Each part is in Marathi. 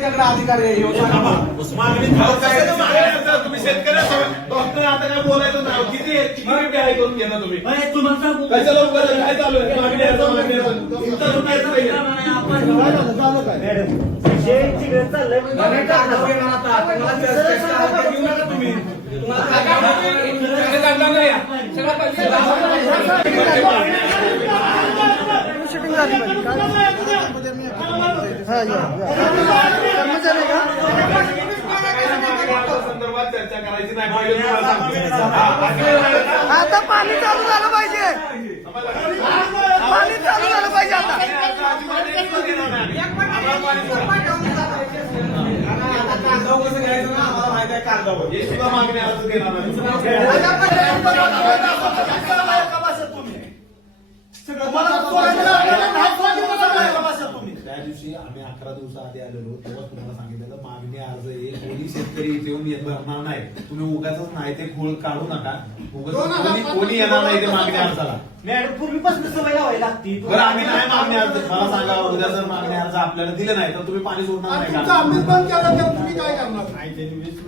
त्यांच्याकडे अधिकार आहे तुम्ही शेतकरी डॉक्टर आता काय बोलायचं नाही किती आहे करून घेणार तुम्ही तुम्हाला सांगू कशा लवकर काय चालू आहे मागणी आहे शूटिंग झाली कर्मचारी का संदर्भात चर्चा करायची नाही आता पाणी चालू झालं पाहिजे पाणी चालू झालं पाहिजे आता कसं घ्यायचं ना आम्हाला माहिती आहे कागदावर हे सुद्धा मागणी अर्ज देणार त्या दिवशी आम्ही 11 दिवसाआधी आलेलो तेव्हा तुम्हाला सांगितलं मागणी अर्ज हे कोणी शेतकरी इथे येऊन भरणार नाही तुम्ही उगाच नाही ते खोळ काढू नका कोणी येणार नाही ते मागणी अर्जाला मॅडम पूर्वीपासून सवय लावायला लागती बरं आम्ही नाही मागणी अर्ज मला सांगा उद्या जर मागणी अर्ज आपल्याला दिले नाही तर तुम्ही पाणी सोडणार नाही का तुम्ही काय करणार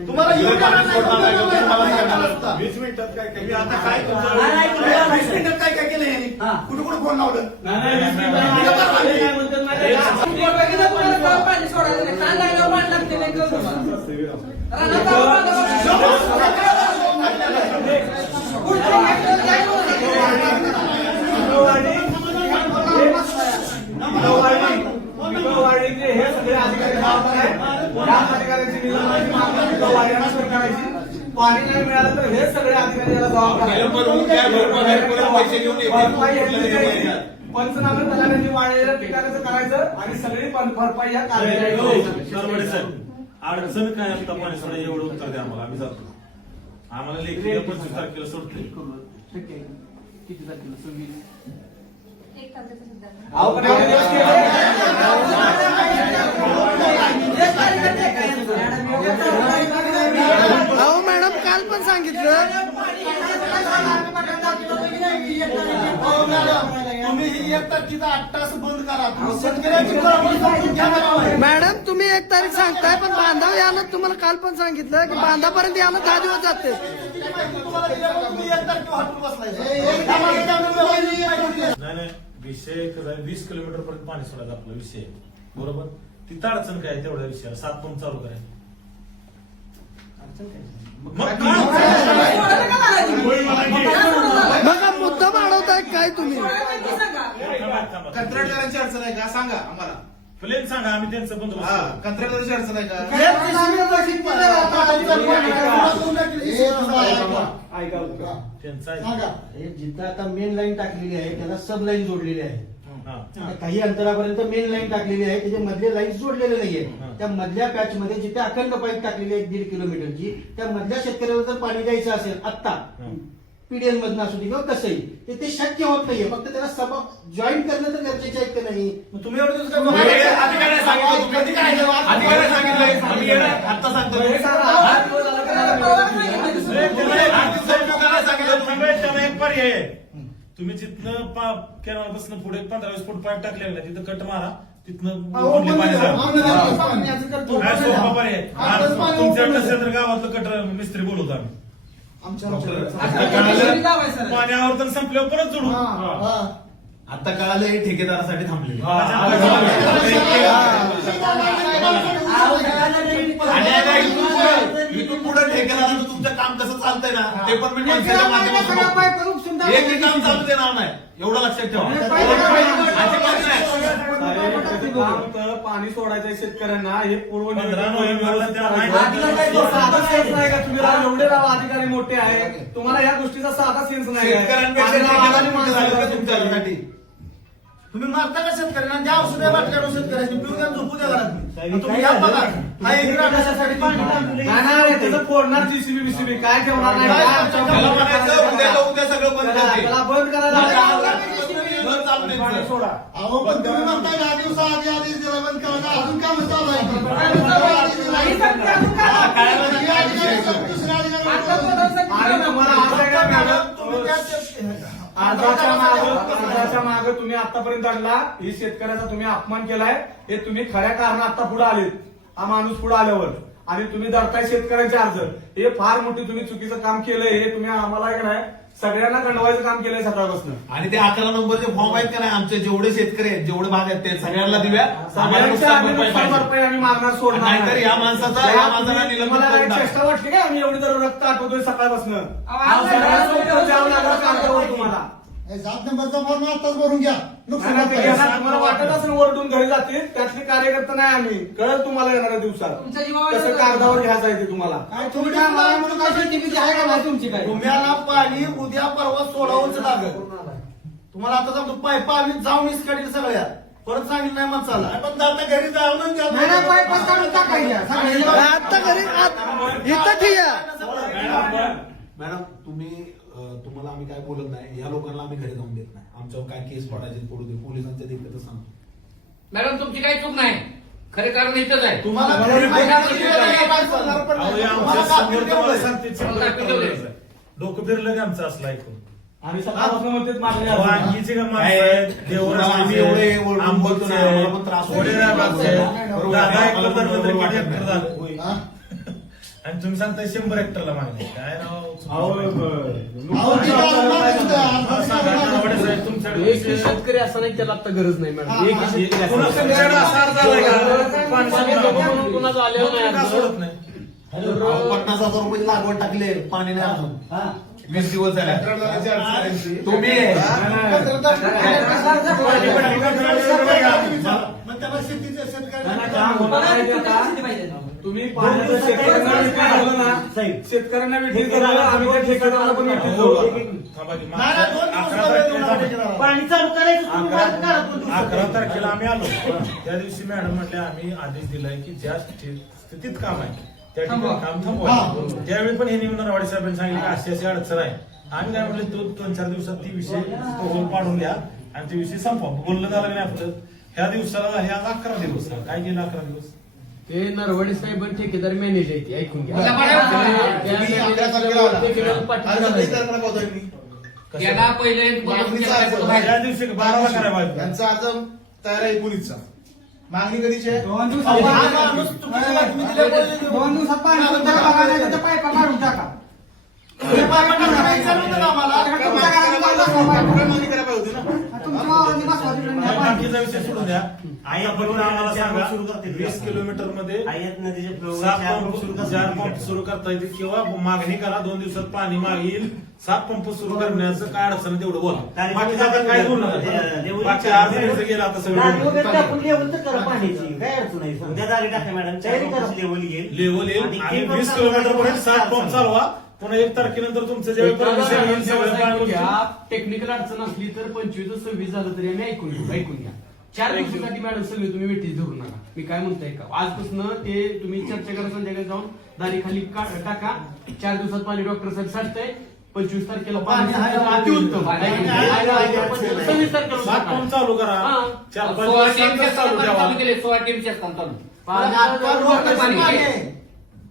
तुम्हाला सोडणार नाही का? तुम्ही मला नाही करणार. 20 मिनिटात काय केलं आता काय काय काय केलं यांनी कुठे कुठे फोन लावलं हे सगळे अधिकारी पाणी नाही मिळालं तर हे सगळे अधिकारी याला पंचनामे तलाट्यांनी वाढलेल्या ठिकाणाचं करायचं आणि सगळी भरपाई या अडचण काय आता पाणी सोडा एवढं उत्तर द्या आम्हाला आम्ही जातो आम्हाला लेखी 25 तारखेला सोडते किती तारखेला 26 अहो मॅडम काल पण सांगितलं तुम्ही ही 1 तारखेचा 8 तास बंद करा मॅडम तुम्ही 1 तारीख सांगताय पण बांधाव यानं तुम्हाला काल पण सांगितलं की बांधापर्यंत यानं 10 दिवस जाते नाही विषय 20 किलोमीटर पर्यंत पाणी सोडायचा आपला विषय बरोबर तिथं अडचण काय तेवढ्या विषयाला 7 पंप चालू करायचं बघा मुद्दा वाढवताय काय तुम्ही कंत्राटदारांची अडचण आहे का सांगा आम्हाला प्लेन सांगा आम्ही त्यांचं बंदोबस्त कंत्राटदारांची अडचण आहे त्यांचा जिथं आता मेन लाईन टाकलेली आहे त्याला सब लाईन जोडलेली आहे काही अंतरापर्यंत मेन लाईन टाकलेली आहे त्याच्या मधले लाईन जोडलेले नाहीये त्या मधल्या पॅच मध्ये जिथे अखंड पाईप टाकलेली आहे 1.5 किलोमीटरची त्या मधल्या शेतकऱ्याला जर पाणी द्यायचं असेल आत्ता पीडीएल मधनं असू दे किंवा कसंही ते शक्य होत नाहीये फक्त त्याला सब जॉईन करणं तर गरजेचं आहे की नाही तुम्ही एवढं एक पर्याय तुम्ही जिथनं कॅनॉल पासून पुढे 15-20 फूट पाईप टाकले ना तिथं कट मारा तिथनं सोपा पर्याय तुमच्या तर गावातलं कट मिस्त्री बोलवतो आम्ही पाण्यावर तर संपल्यावर परत जोडू आता कळालं हे ठेकेदारासाठी थांबले इथून पुढे ठेकेदाराचं तुमचं काम कसं चालतंय ना ते पण मी माध्यमातून एक काम चालू देणार नाही एवढं लक्षात ठेवा पाणी सोडायचं शेतकऱ्यांना हे पूर्व 15 नोव्हेंबरला नाही का तुम्ही एवढे अधिकारी मोठे आहे तुम्हाला या गोष्टीचा साधा सेन्स नाही तुमच्यासाठी तुम्ही मारता का शेतकऱ्यांना ज्या औषध वाटल्या शेतकऱ्यांनी पिऊन द्या झोपू द्या घरात तुम्ही या बघा हा एक कशासाठी पाणी त्याचं फोडणार जीसीबी बीसीबी काय ठेवणार नाही उद्या सगळं बंद करते त्याला बंद करायला सोडा अहो पण तुम्ही म्हणताय 10 दिवसाआधी आधीच दिला बंद करायला अजून काम चालू आहे अर्जाच्या मागे तुम्ही आतापर्यंत आणला ही शेतकऱ्याचा तुम्ही अपमान केलाय हे तुम्ही खऱ्या कारण आता पुढे आलेत हा माणूस पुढे आल्यावर आणि तुम्ही धरताय शेतकऱ्यांचे अर्ज, हे फार मोठी तुम्ही चुकीचं काम केलंय. हे तुम्ही आम्हाला काय नाही सगळ्यांना गंडवायचं काम केलंय सकाळपासून. आणि ते 11 नंबरचे फॉर्म आहेत का नाही, आमचे जेवढे शेतकरी आहेत जेवढे भाग आहेत ते सगळ्यांना दिव्या. आम्हाला सगळ्यांच्या आम्ही नुकसान नुकसान भरपाई भरपाई आम्ही मागणार सोडणार नाहीतर नाही. या माणसाचा या माणसाला निलंबित मला करून काय टाका. चेष्टा वाटली काय आम्ही एवढी जर रक्त आठवतोय सकाळपासून. आज सगळ्यांना सोबत द्यावं लागलं कागदावर तुम्हाला. 7 नंबरचा फॉर्म आताच भरून घ्या. नुकसान नाही, नाही, भरपाई. तुम्हाला वाटत असेल ओरडून घरी जातील, त्यातले कार्यकर्ता नाही आम्ही. कळेल तुम्हाला येणाऱ्या दिवसात तुमच्या जीवावर कसं कागदावर घ्यायचं आहे ते तुम्हाला. काय तुम्ही काय मला म्हणून काय सर्टिफिकेट आहे का नाही तुमची काय? तुम्हाला पाणी उद्या परवा सोडावंच लागेल. तुम्हाला आता सांगतो पाईप आम्ही जाऊन इसकडील सगळ्या परत सांगितलं नाही माणसाला. पण आता घरी जाऊनच घ्या. नाही नाही पाईपच काढून टाकायच्या सगळ्या. आता घरी इथं ठीक आहे. मॅडम तुम्हाला आम्ही काय बोलत नाही, या लोकांना आम्ही घरी जाऊन देत नाही. आमच्यावर काय केस पडायचे पडू दे, पोलिसांच्या देखील सांगतो. मॅडम तुमची काही चूक नाही, खरे कारण इथंच आहे. तुम्हाला तुम्हाला घरी घरी पाहिजे पाहिजे नाही, नाही. माणसाला पण अहो, नाही. हे तुम्हाला आमच्या दाखवून समोर तुम्हाला ठेवलंय. सांगते, चिंता करायचं. डोकं फिरलं का आमचं असलं ऐकून. आणि सकाळपासून म्हणते मागणी अहो, आहे. आणखीचे का माणसं आहेत, देवराज आम्ही माणसं एवढे आहेत, ओरडून आंबोचे बोलतो ना, आम्हाला पण त्रास आहेत, होतो. वडेराबाचे आहेत, बरोबर. दादा एक आम्हाला पण प्रधानमंत्री बरोबर किती हेक्टर वाटत झालं. हा? आणि तुम्ही सांगताय 100 हेक्टरला मागणी. काय राव अहो, अहो, ती काय होणार सुद्धा. हा, सांगा, नावाडे साहेब, तुमच्याकडे एक शेतकरी असा नाही त्याला आता गरज नाही मॅडम. एक शेतकरी असा कुणाचं नाही. तुमच्याकडे असा अर्ज आलाय का? पाणी सांगा. म्हणून कुणाचं आलेलं तुम्ही का नाही सोडत नाही? अहो, 50,000 रुपये लागवड टाकले, पाणी नाही अजून. 20 दिवस झाले. तुम्ही मग त्याला शेतीचं नाही, नाही, काम शेतकरी होणार नाही ते आता. तुम्ही पाण्याचं शेतकऱ्यांना विठीत धरलं ना, शेतकऱ्यांना विठीत धरलं, आम्ही त्या ठेकेदाराला पण विठीत धरू आता. थांबा की, नाही, नाही, 2 दिवस 11 वेळ तारखेला देऊन थांबा. पाणी चालू करायचं तुम्ही बंद करा 2 दिवसात. 11 तारखेला आम्ही आलो. त्या दिवशी मॅडम म्हटले आम्ही आदेश दिलाय की ज्या स्थितीत काम आहे त्या ठिकाणी काम थांबवायचं. त्यावेळी पण हे निवडणूक साहेबांनी सांगितलं की अशी अशी अडचण आहे. आम्ही काय म्हटलं 2-4 दिवसात ती विषय होऊन पाडून द्या आणि ते विषय संपवा. बोलणं झालं नाही आपलं. ह्या दिवसाला हे आज 11 दिवस. काय केलं 11 दिवस? ते नरवडे साहेब आणि ठेकेदार मॅनेज आहे ते ऐकून घ्या. मला बरं. त्या तुम्ही 11 manager तारखेला ठेकेदार आज पाठीमागे किती आहे. तारखेला पावतोय मी? याला पहिले मागणीचा अर्ज. त्या दिवशी 12ला करायला पाहिजे. यांचा अर्ज तयार आहे 19चा. मागणी कधीची आहे? 2 अहो, दिवसात हा माणूस चुकीची बातमी दिल्यामुळे 2 दिवसात पाणी तुमच्या बघा नाही तर पाईपा काढून टाका. हे पाईपांना करायचं नव्हतं ना आम्हाला. तुमच्या घरात काय बसवा पाईप? मागणी करायला पाहिजे होती ना. तुमच्या वावरात बसवा तिकडे न्या पाणी. बाकीचा विषय सोडून द्या. आता फक्त आम्हाला सांगा 20 किलोमीटर मध्ये 4 पंप सुरू करता येतील किंवा मागणी करा 2 दिवसात पाणी मागील. 7 पंप सुरू करण्याचं काय अडचण आहे तेवढं बोला. बाकीचं आता काय बोलू नका. बाकी आज दिवस गेला आता लेवल येईल आणि 20 किलोमीटर पर्यंत 7 पंप चालवा. पुन्हा 1 तारखेनंतर तुमचं ज्यावेळी परमिशन येईल सगळं पाणी गोष्टी- टेक्निकल अडचण असली तर 25-26 झालं तरी आम्ही ऐकून घ्या. 4 दिवसासाठी मॅडम सगळे तुम्ही वेटीस धरू नका. मी काय म्हणताय का आजपासून ते तुम्ही चर्चा करा, संध्याकाळी जाऊन दारी खाली टाका. 4 दिवसात पाणी डॉक्टर साहेब साठतंय. 25 तारखेला पाणी पाणी आहे, अतिउत्तम. पाणी आहे, 26 तारखेला 7 पंप चालू करा. हा. 4-5 16 दिवस टीमचे चालू ठेवा. चालू केले, 16 टीमचे असतात चालू. आणि आता रोडला पाणी पाणी आहे. आहे.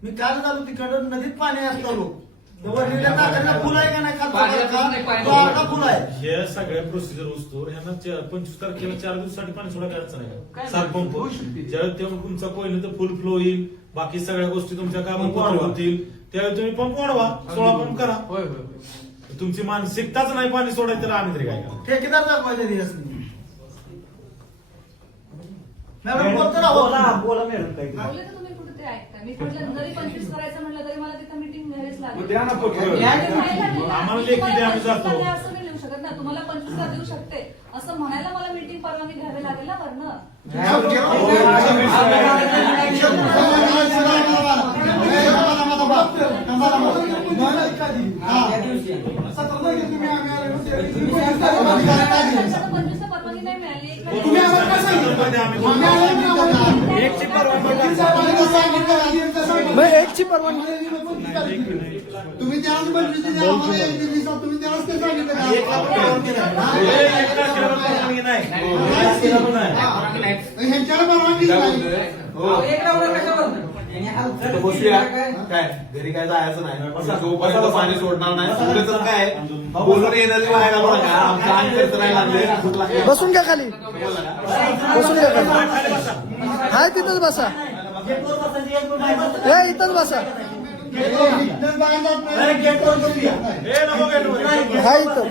मी काल झालो तिकडं नदीत पाणी असतं लोक. वरलेल्या नात्याला फुल आहे का नाही पाणी असतं नाही, खात पाणी तो अर्धा फुल आहे. हे सगळ्या प्रोसिजर वस्तूवर ह्यांना 25 तारखेला 4 दिवसासाठी पाणी सोडा करायचं काय नाही. नाही. 7 पंप होऊ शकते. ज्यावेळी तेव्हा तुमचा पहिलं तर फुल फ्लो येईल, बाकी सगळ्या गोष्टी तुमच्या कामात पंप वाढवा. होतील. त्यावेळी तुम्ही पंप वाढवा, 16 पंप करा. होय होय होय. तुमची मानसिकताच नाही पाणी सोडायचं तर आम्ही तरी काय करा. ठेकेदार दाखवायचे दिवस मॅडम बोलतो ना बोलले तर तुम्ही कुठे ते ऐकता. मी म्हटलं जरी 25 करायचं म्हटलं तरी मला तिथं मीटिंग घ्यावीच मग द्या ना पत्र. लागेल. आम्हाला लेखी द्या, आम्ही जातो. असं नाही लिहू शकत ना. तुम्हाला 25 ला देऊ शकते असं म्हणायला मला मीटिंग परवानगी घ्यावी लागेल ना वरनं. त्यांच्याकडे 25 ला परवानगी नाही मिळाली. तुम्ही आम्हाला काय सांगितलं? एकची परवानगी तुम्ही त्यावेळेस म्हटली होती आम्हाला 1 दिवसात तुम्ही त्यावेळेस ते सांगितलं का? परवानगी नाही. ह्यांच्याकडे परवानगीच नाही. इथं बसूया. काय घरी काय जायचं नाही. जोपर्यंत पाणी सोडणार नाही सोडायचं काय बोलून एनर्जी व्हायला बघा. आमचं अंग खर्च नाही लागले, भूक लागली. बसून घ्या खाली, बोला ना. बसून घ्या खाली. हाय तिथंच बसा. गेटवर बसायची एक पण बाहेर ए, इथंच बसा इथनं बाहेर जात नाही. नाही, गेटवर बसूया. हे नको गेटवर. हा इथं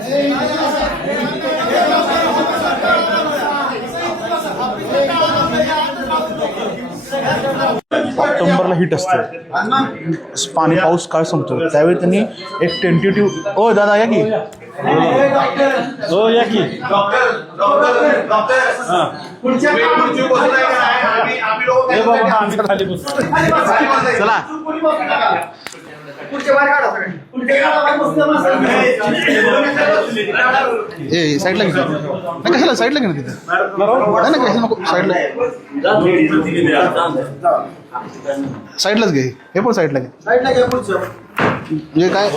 ऑक्टोबरला हिट असते पाणी पाऊस काळ संपतो त्यावेळी त्यांनी एक टेंटेटिव्ह ओ दादा या की हो या की चला ए साईडला घे नाही कशाला साईडला घे ना तिथे नाही ना कशाला नको साईडला साईडलाच घे हे पण साईडला घे साईडला घ्या पुढचं. म्हणजे काय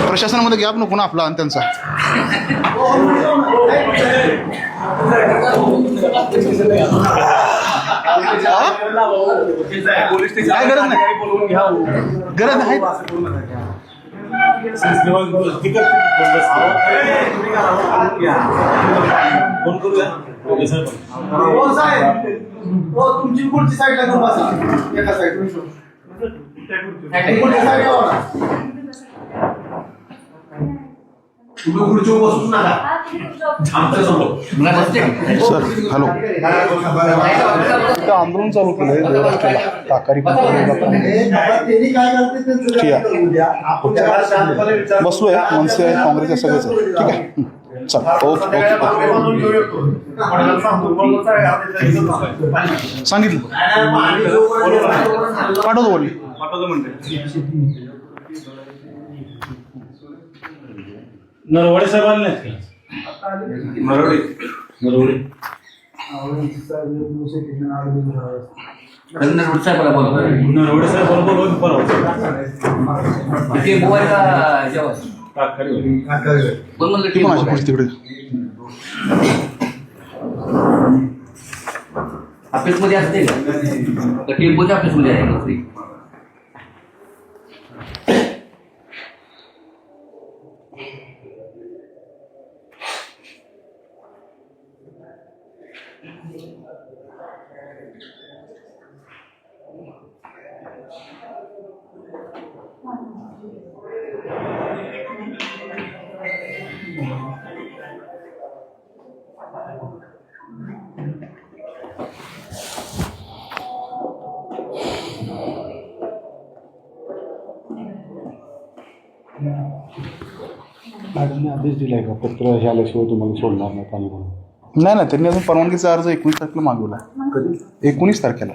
प्रशासनामध्ये गॅप नको ना आपला आणि त्यांचा काय गरज नाही गरज नाही हो साहेब, हो तुमची पुढची साईडला घेऊन बसा. एका साईड पुढच्या साईडला बघा. तुम्ही खुर्चीवर बसूच नका. आमच्या समोर सर हॅलो इथं आंदोलन चालू केलंय देवराष्ट्राला ताकारी त्यांनी काय करते त्यांचं ठीक आहे. करू द्या. आपण शांतपणे विचार बसलोय मनसे आहे काँग्रेसचे सगळेच आहे ठीक आहे चल ओके सांगितलं पाठवतो बोलली नरवडे साहेब आले नाहीत का? नरवडे नरवडे साहेब बरोबर ती पण अशी परिस्थिती तिकडे ऑफिसमध्ये असते का टेम्पोच्या ऑफिसमध्ये आहे नोकरी मॅडमने आदेश दिलाय का पत्र हे आल्याशिवाय तुम्हाला सोडणार नाही पाणी म्हणून नाही ना त्यांनी अजून परवानगीचा अर्ज 19 तारखेला मागवला कधी 19 तारखेला